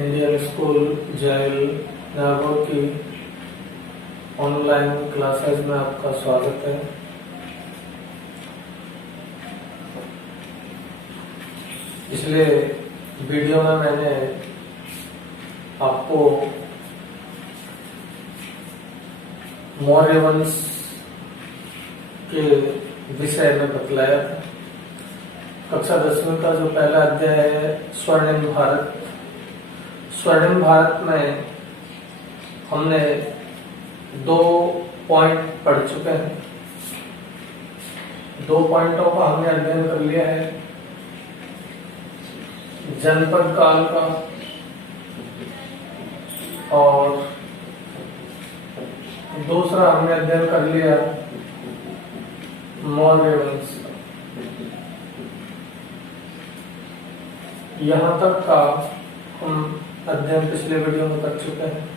Indian school jail Nagaur की online classes में आपका स्वागत है। पिछले वीडियो में मैंने आपको मौर्य वंश के विषय में बतलाया था। कक्षा 10वीं का जो पहला अध्याय है स्वर्णिम भारत। स्वर्णिम भारत में हमने 2 पॉइंट पढ़ चुके हैं। 2 पॉइंटों का हमने अध्ययन कर लिया है, जनपद काल का और दूसरा हमने अध्ययन कर लिया मौर्य वंश का। यहाँ तक का हम अध्ययन पिछले वीडियो में कर चुके हैं।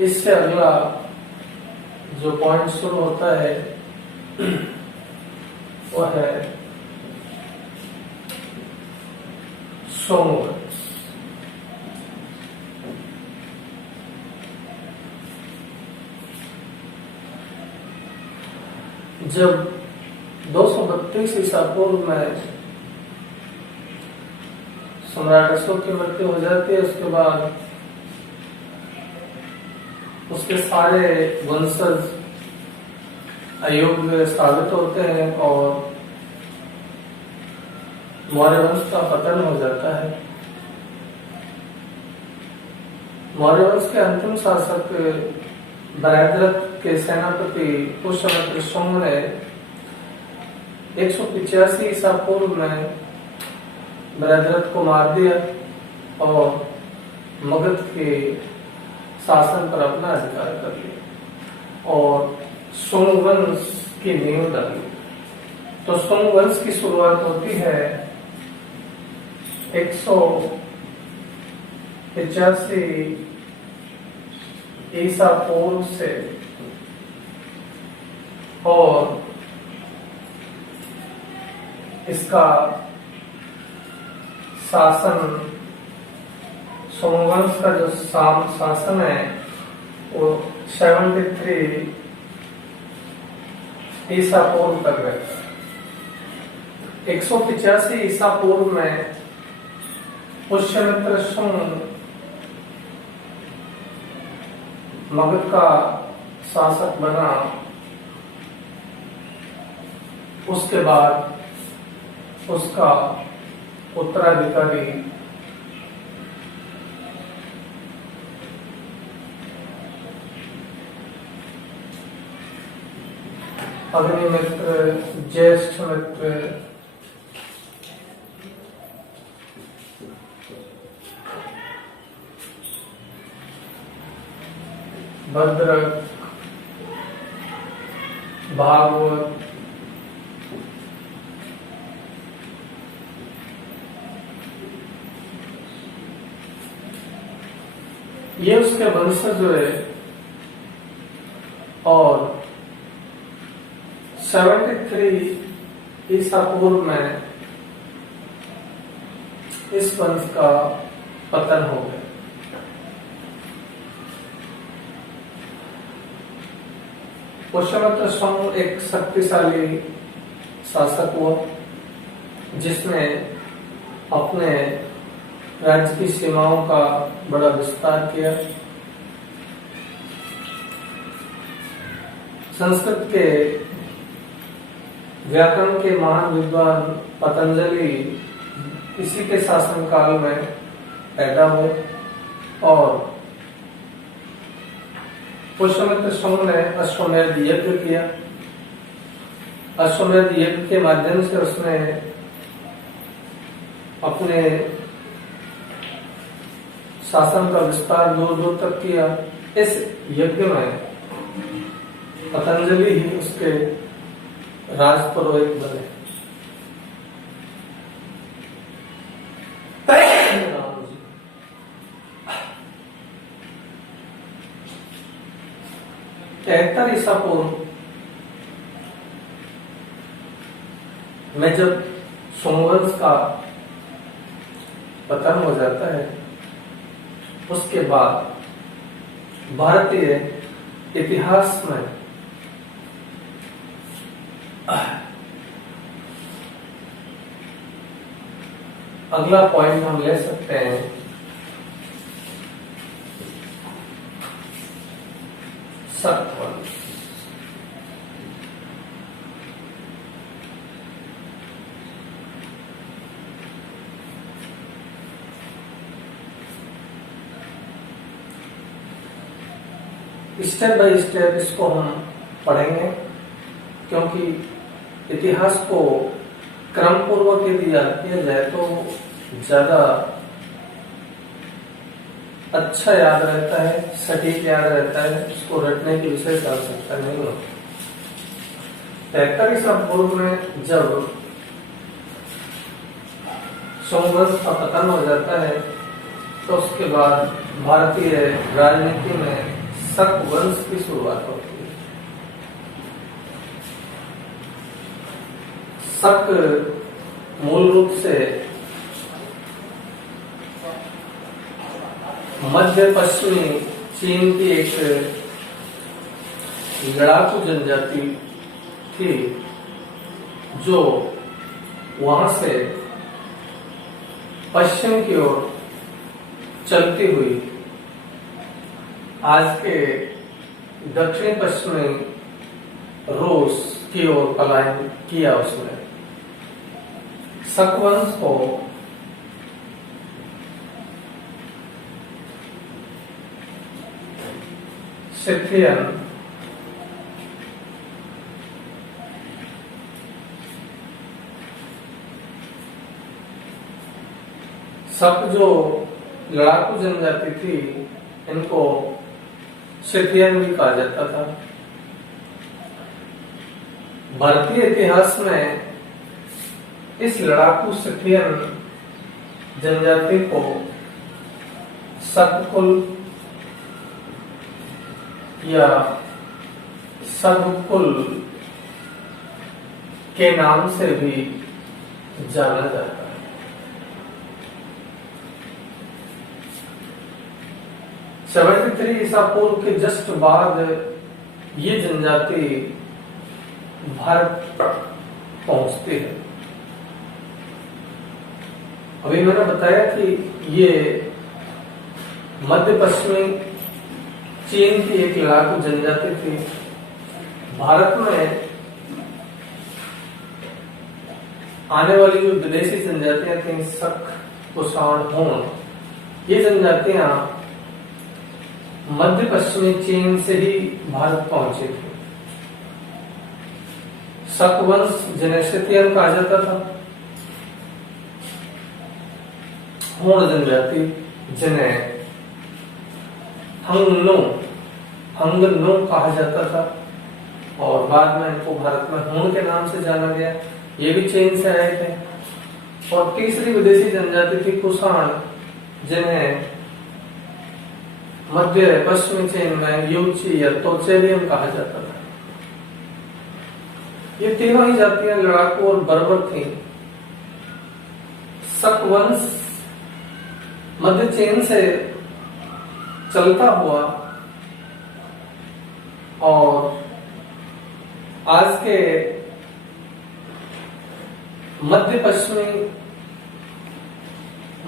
इससे अगला जो पॉइंट शुरू होता है वो है सोमवंश। जब 232 ईसा पूर्व में सम्राट अशोक की मृत्यु हो जाती है, उसके बाद उसके सारे वंशज अयोग्य साबित होते हैं और मौर्य वंश का पतन हो जाता है। मौर्य वंश के अंतिम शासक बृहद्रथ के सेनापति पुष्यमित्र शुंग ने 185 ईसा पूर्व में बृहद्रथ को मार दिया और मगध के शासन पर अपना अधिकार कर लिया और शुंग वंश की नींव डाली। तो शुंग वंश की शुरुआत होती है 185 ईसा पूर्व से और इसका शासन शुंग वंश का जो शासन है वो 73 ईसा पूर्व तक रहता है। 185 ईसा पूर्व में पुष्यमित्र शुंग मगध का शासक बना। उसके बाद उसका उत्तराधिकारी अग्निमित्र, ज्येष्ठ मित्र, भद्रक, भागवत, ये उसके वंशज हुए और 73 ईसा पूर्व में इस वंश का पतन हो गया। पुष्यमित्र शुंग एक शक्तिशाली शासक हुआ जिसने अपने राज्य की सीमाओं का बड़ा विस्तार किया। संस्कृत के व्याकरण के महान विद्वान पतंजलि इसी के शासनकाल में पैदा हुए और पुष्यमित्र शुंग ने अश्वमेध यज्ञ किया। अश्वमेध यज्ञ के माध्यम से उसने अपने शासन का विस्तार दूर दूर तक किया। इस यज्ञ में पतंजलि ही उसके राजपुरोहित बने। तिहत्तर ईसा पूर्व में जब शुंग वंश का पतन हो जाता है, उसके बाद भारतीय इतिहास में अगला पॉइंट हम ले सकते हैं शक वंश। स्टेप बाय स्टेप इसको हम पढ़ेंगे, क्योंकि इतिहास को क्रम पूर्वक यदि याद किया जाए तो ज्यादा अच्छा याद रहता है, सटीक याद रहता है, उसको रटने की विशेष आवश्यकता नहीं होती। 73 ईसा पूर्व में जब सोमवंश का पतन हो जाता है तो उसके बाद भारतीय राजनीति में शक वंश की शुरुआत होती है। शक मूल रूप से मध्य पश्चिमी चीन की एक लड़ाकू जनजाति थी, जो वहां से पश्चिम की ओर चलती हुई आज के दक्षिण पश्चिमी रूस की ओर पलायन किया। उसने शक वंश को सिथियन, शक जो लड़ाकू जनजाति थी, इनको सिथियन भी कहा जाता था। भारतीय इतिहास में इस लड़ाकू सिथियन जनजाति को शक कुल या शक कुल के नाम से भी जाना जाता है। सेवेंटी थ्री ईसा पूर्व के जस्ट बाद ये जनजाति भारत पहुंचती है। अभी मैंने बताया कि ये मध्य पश्चिमी चीन की एक लड़ाकू जनजाति थी। भारत में आने वाली जो विदेशी जनजातियां थी, शक, कुषाण, हूण, ये जनजातियां मध्य पश्चिमी चीन से ही भारत पहुंचे थे। शक वंश जिन्हें सिथियन कहा जाता था, हूण जनजाति जिन्हें हंगनो कहा जाता था, और बाद में इनको भारत में हूण के नाम से जाना गया। ये भी चीन से आए थे। और तीसरी विदेशी जनजाति थी कुषाण, जिन्हें मध्य पश्चिमी चीन में यूची या तोचेलियन कहा जाता था। ये तीनों ही जातियां लड़ाकू और बर्बर थी। शक वंश मध्य चीन से चलता हुआ और आज के मध्य पश्चिमी,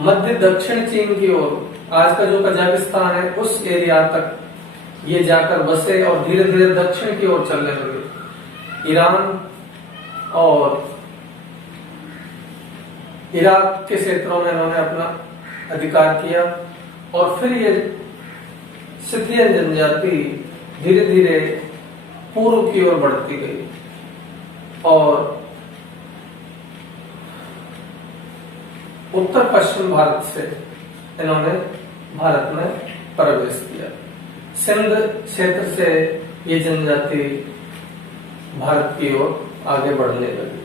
मध्य दक्षिण चीन की ओर, आज का जो कजाकिस्तान है, उस एरिया तक ये जाकर बसे और धीरे धीरे दक्षिण की ओर चलने लगे। ईरान और इराक के क्षेत्रों में इन्होंने अपना अधिकार किया, और फिर ये सिथियन जनजाति धीरे धीरे पूर्व की ओर बढ़ती गई और उत्तर पश्चिम भारत से इन्होंने भारत में प्रवेश किया। सिंध क्षेत्र से ये जनजाति भारत की ओर आगे बढ़ने लगी।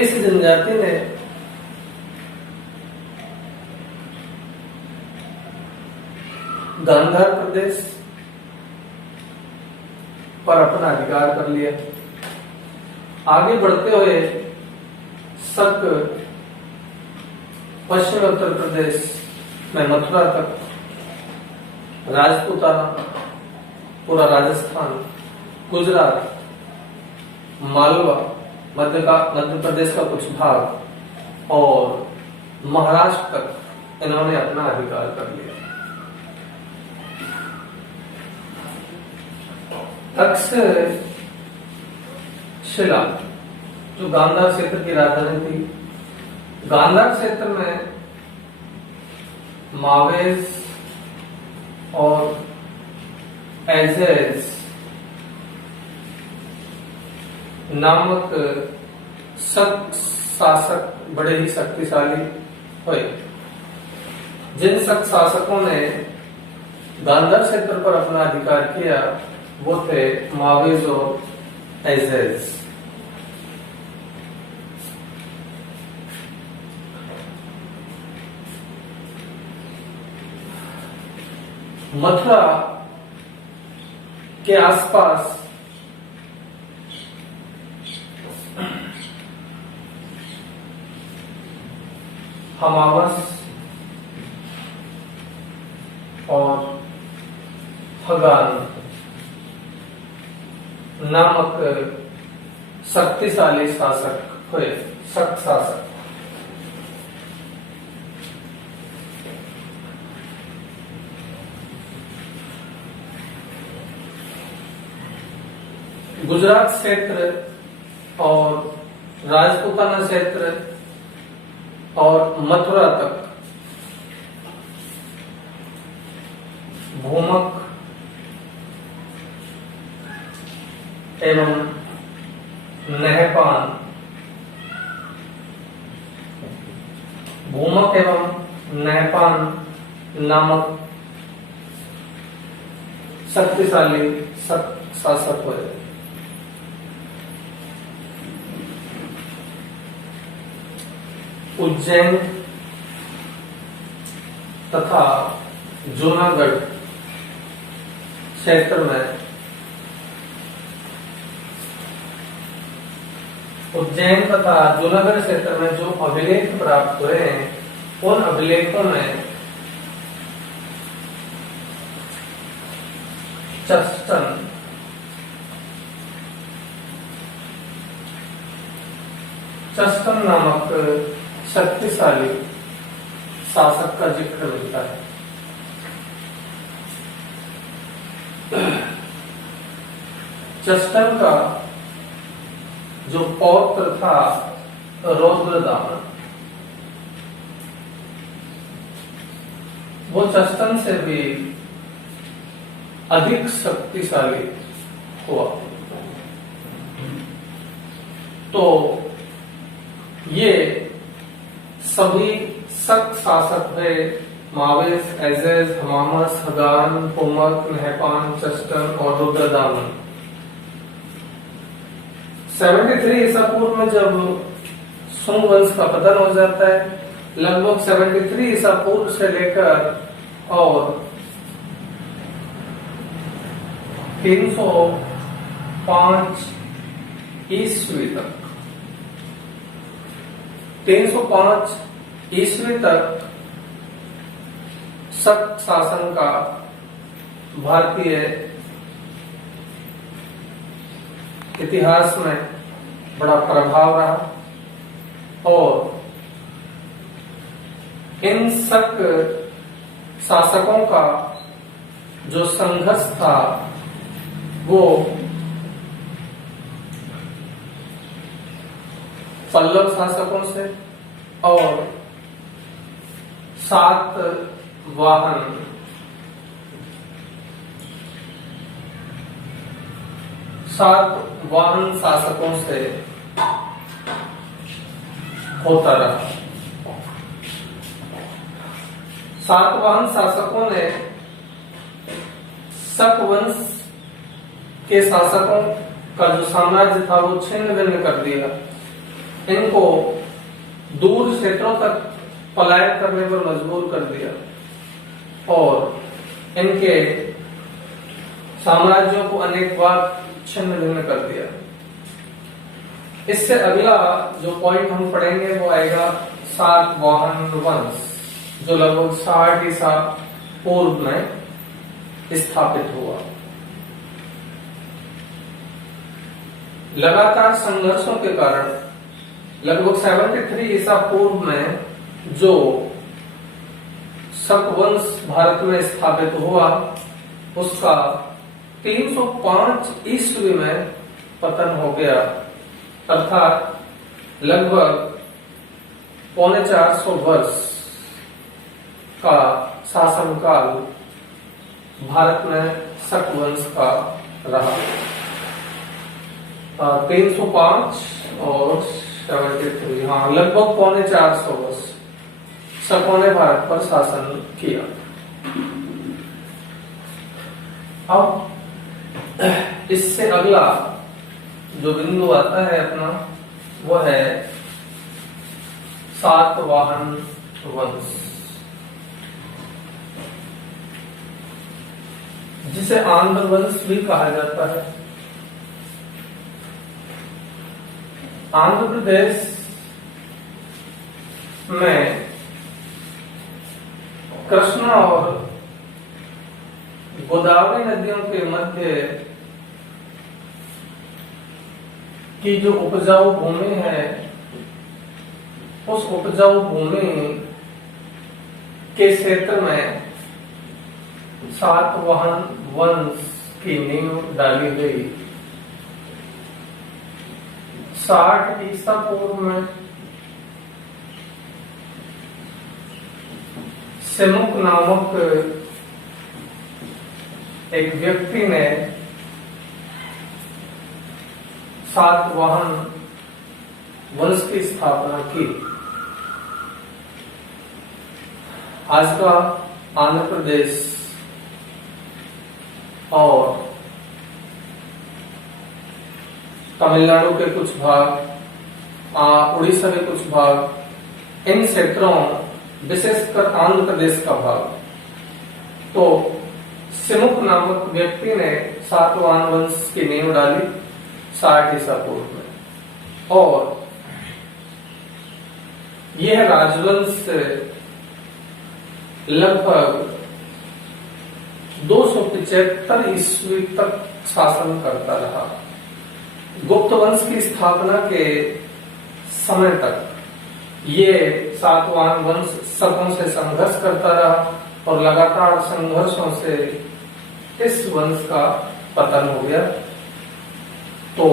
इस जनजाति ने गांधार प्रदेश पर अपना अधिकार कर लिया आगे बढ़ते हुए शक पश्चिम उत्तर प्रदेश में मथुरा तक, राजपूताना, पूरा राजस्थान, गुजरात, मालवा, मध्य प्रदेश का कुछ भाग और महाराष्ट्र तक इन्होंने अपना अधिकार कर लिया। तक्षशिला जो गांधार क्षेत्र की राजधानी थी, गांधार क्षेत्र में मावेज और एजेज नामक शासक बड़े ही शक्तिशाली हुए। जिन शासकों ने गांधार क्षेत्र पर अपना अधिकार किया वो थे मावेज और एजेज। मथुरा के आसपास हमावस और हगान नामक शक्तिशाली शासक हुए, शक शासक। गुजरात क्षेत्र और राजपूताना क्षेत्र और मथुरा तक भूमक एवं नहपान, भूमक एवं नहपान नामक शक्तिशाली शासक हुए। उज्जैन तथा जूनागढ़ क्षेत्र में, उज्जैन तथा जूनागढ़ क्षेत्र में जो अभिलेख प्राप्त हुए हैं उन अभिलेखों में चस्टन नामक शक्तिशाली शासक का जिक्र मिलता है। चस्टन का जो पौत्र था रौद्रदामन, वो चस्टन से भी अधिक शक्तिशाली हुआ। तो ये सभी शक शासक है, मावेस, एजेज, हमामस, हगान, भूमक, नहपान, चस्टन और रुद्रदामन। 73 ईसा पूर्व में जब सुंग वंश का पतन हो जाता है, लगभग 73 ईसा पूर्व से लेकर और 305 ईस्वी तक, 305 ईस्वी तक शक शासन का भारतीय इतिहास में बड़ा प्रभाव रहा और इन शक शासकों का जो संघर्ष था वो पल्लव शासकों से और सातवाहन शासकों से होता रहा। सातवाहन शासकों ने शक वंश के शासकों का जो साम्राज्य था वो छिन्न भिन्न कर दिया। इनको दूर क्षेत्रों तक पलायन करने पर मजबूर कर दिया और इनके साम्राज्यों को अनेक बार छिन्न भिन्न कर दिया। इससे अगला जो पॉइंट हम पढ़ेंगे वो आएगा सातवाहन वंश, जो लगभग 60 ईसा पूर्व में स्थापित हुआ। लगातार संघर्षों के कारण लगभग 73 ईसा पूर्व में जो शक वंश भारत में स्थापित हुआ, उसका 305 ईस्वी में पतन हो गया, अर्थात लगभग 450 वर्ष का शासनकाल भारत में शक वंश का रहा। 305 और 73, हाँ, लगभग 450 वर्ष शकों ने भारत पर शासन किया। अब इससे अगला जो बिंदु आता है अपना, वो है सातवाहन वंश, जिसे आंध्र वंश भी कहा जाता है। आंध्र प्रदेश में कृष्णा और गोदावरी नदियों के मध्य की जो उपजाऊ भूमि है, उस उपजाऊ भूमि के क्षेत्र में सातवाहन वंश की नींव डाली गई। 60 ईसा पूर्व में सिमुक नामक एक व्यक्ति ने सातवाहन वंश की स्थापना की। आज का आंध्र प्रदेश और तमिलनाडु के कुछ भाग, उड़ीसा के कुछ भाग, इन क्षेत्रों, विशेषकर आंध्र प्रदेश का भाग, तो सिमुक नामक व्यक्ति ने सातवाहन वंश की नींव डाली 60 ईसा पूर्व में, और यह राजवंश लगभग 275 ईस्वी तक शासन करता रहा। गुप्त वंश की स्थापना के समय तक ये सातवाहन वंश शकों से संघर्ष करता रहा, और लगातार संघर्षों से इस वंश का पतन हो गया। तो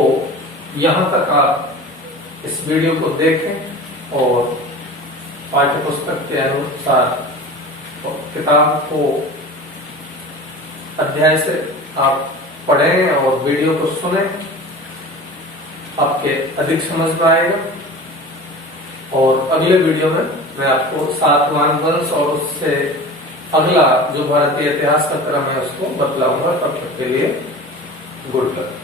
यहां तक आप इस वीडियो को देखें और पाठ्य पुस्तक के अनुसार किताब को अध्याय से आप पढ़ें और वीडियो को सुने, आपके अधिक समझ में आएगा। और अगले वीडियो में मैं आपको सातवाहन वंश और उससे अगला जो भारतीय इतिहास का क्रम है उसको बतलाऊंगा। तब तक के लिए गुड लक।